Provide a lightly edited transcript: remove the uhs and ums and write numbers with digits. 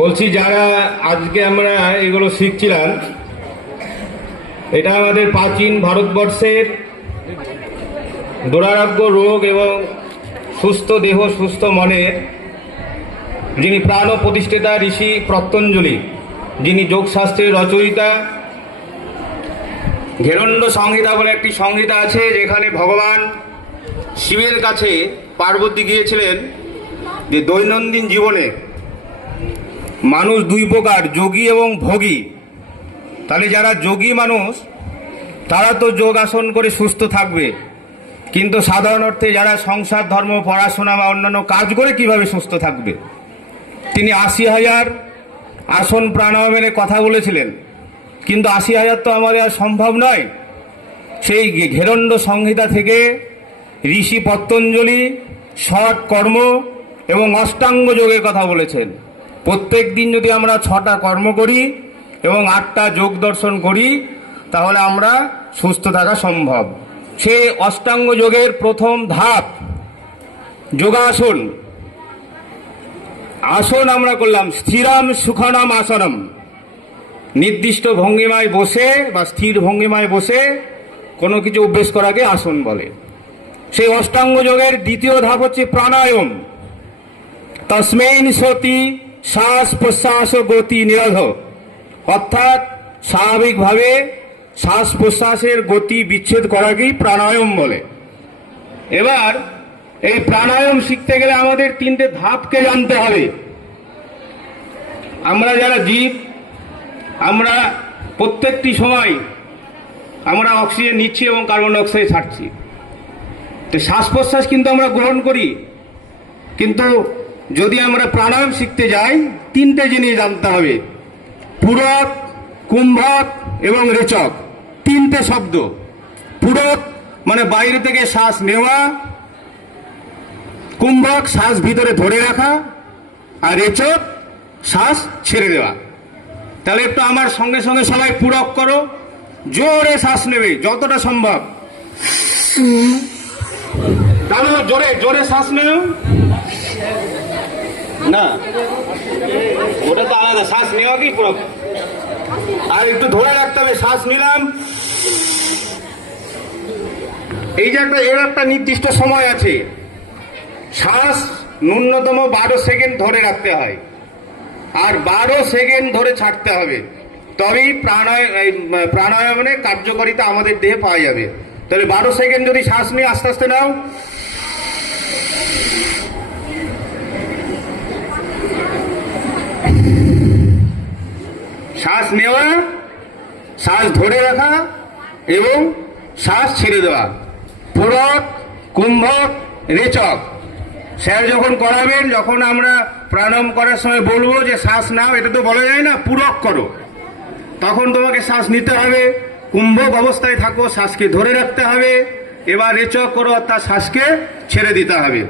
বলছি যারা আজকে আমরা এগুলো শিখছিলাম, এটা আমাদের প্রাচীন ভারতবর্ষের দুরারোগ্য রোগ এবং সুস্থ দেহ সুস্থ মনের যিনি প্রাণ ও প্রতিষ্ঠাতা ঋষি পতঞ্জলি, যিনি যোগশাস্ত্রের রচয়িতা। ঘেরণ্ড সংহিতা বলে একটি সংহিতা আছে, যেখানে ভগবান শিবের কাছে পার্বতী গিয়েছিলেন যে দৈনন্দিন জীবনে মানুষ দুই প্রকার, যোগী এবং ভোগী। তাহলে যারা যোগী মানুষ তারা তো যোগ আসন করে সুস্থ থাকবে, কিন্তু সাধারণ অর্থে যারা সংসার ধর্ম পড়াশোনা বা অন্যান্য কাজ করে কিভাবে সুস্থ থাকবে। তিনি ৮০,০০০ আসন প্রাণায়ামের কথা বলেছিলেন, কিন্তু ৮০,০০০ তো আমাদের আর সম্ভব নয়। সেই ঘেরণ্ড সংহিতা থেকে ঋষি পতঞ্জলি ষট কর্ম এবং অষ্টাঙ্গ যোগের কথা বলেছেন। প্রত্যেক দিন যদি আমরা ৬টা কর্ম করি এবং ৮টা যোগ দর্শন করি, তাহলে আমরা সুস্থ থাকা সম্ভব। সেই অষ্টাঙ্গ যোগের প্রথম ধাপ যোগাসন। আসন আমরা করলাম স্থিরাম সুখানাম আসনম, নির্দিষ্ট ভঙ্গিমায় বসে বা স্থির ভঙ্গিমায় বসে কোনো কিছু অভ্যেস করাকে আসন বলে। সেই অষ্টাঙ্গ যোগের দ্বিতীয় ধাপ হচ্ছে প্রাণায়াম। তস্মেইন সতি শ্বাস প্রশ্বাস গতি নিরোধ, অর্থাৎ স্বাভাবিকভাবে শ্বাস প্রশ্বাসের গতি বিচ্ছেদ করাকেই প্রাণায়াম বলে। এবার এই প্রাণায়াম শিখতে গেলে আমাদের 3টে ধাপকে জানতে হবে। আমরা যারা জীব, আমরা প্রত্যেকটি সময় আমরা অক্সিজেন নিচ্ছি এবং কার্বন ডাই অক্সাইড ছাড়ছি। তো শ্বাস প্রশ্বাস কিন্তু আমরা গ্রহণ করি, কিন্তু যদি আমরা প্রাণায়াম শিখতে যাই 3টে জিনিস জানতে হবে। পূরক, কুম্ভক এবং রেচক, 3টে শব্দ। পূরক মানে বাইরে থেকে শ্বাস নেওয়া, কুম্ভক শ্বাস ভিতরে ধরে রাখা, আর রেচক শ্বাস ছেড়ে দেওয়া। তাহলে একটু আমার সঙ্গে সঙ্গে সবাই পূরক করো, জোরে শ্বাস নেবে যতটা সম্ভব। তাহলে জোরে জোরে শ্বাস নেও না, ওটা তো আলাদা, শ্বাস নেওয়া কি পূরক। আর একটু ধরে রাখতে হবে, শ্বাস নিলাম। এই যে এর একটা নির্দিষ্ট সময় আছে, শ্বাস ন্যূনতম 12 সেকেন্ড ধরে রাখতে হয়, আর 12 সেকেন্ড ধরে ছাড়তে হবে, তবেই প্রাণায়ামের কার্যকারিতা আমাদের দেহে পাওয়া যাবে। তাহলে 12 সেকেন্ড যদি শ্বাস নিয়ে আস্তে আস্তে নাও, শ্বাস নেওয়া, শ্বাস ধরে রাখা এবং শ্বাস ছেড়ে দেওয়া। পূরক, কুম্ভক, রেচক। স্যার যখন করাবেন, যখন আমরা প্রাণায়াম করার সময় বলবো যে শ্বাস নাও, এটা তো বলা যায় না পূরক করো, তখন তোমাকে শ্বাস নিতে হবে। কুম্ভক অবস্থায় থাকো, শ্বাসকে ধরে রাখতে হবে। এবার রেচক করো, অর্থাৎ শ্বাসকে ছেড়ে দিতে হবে।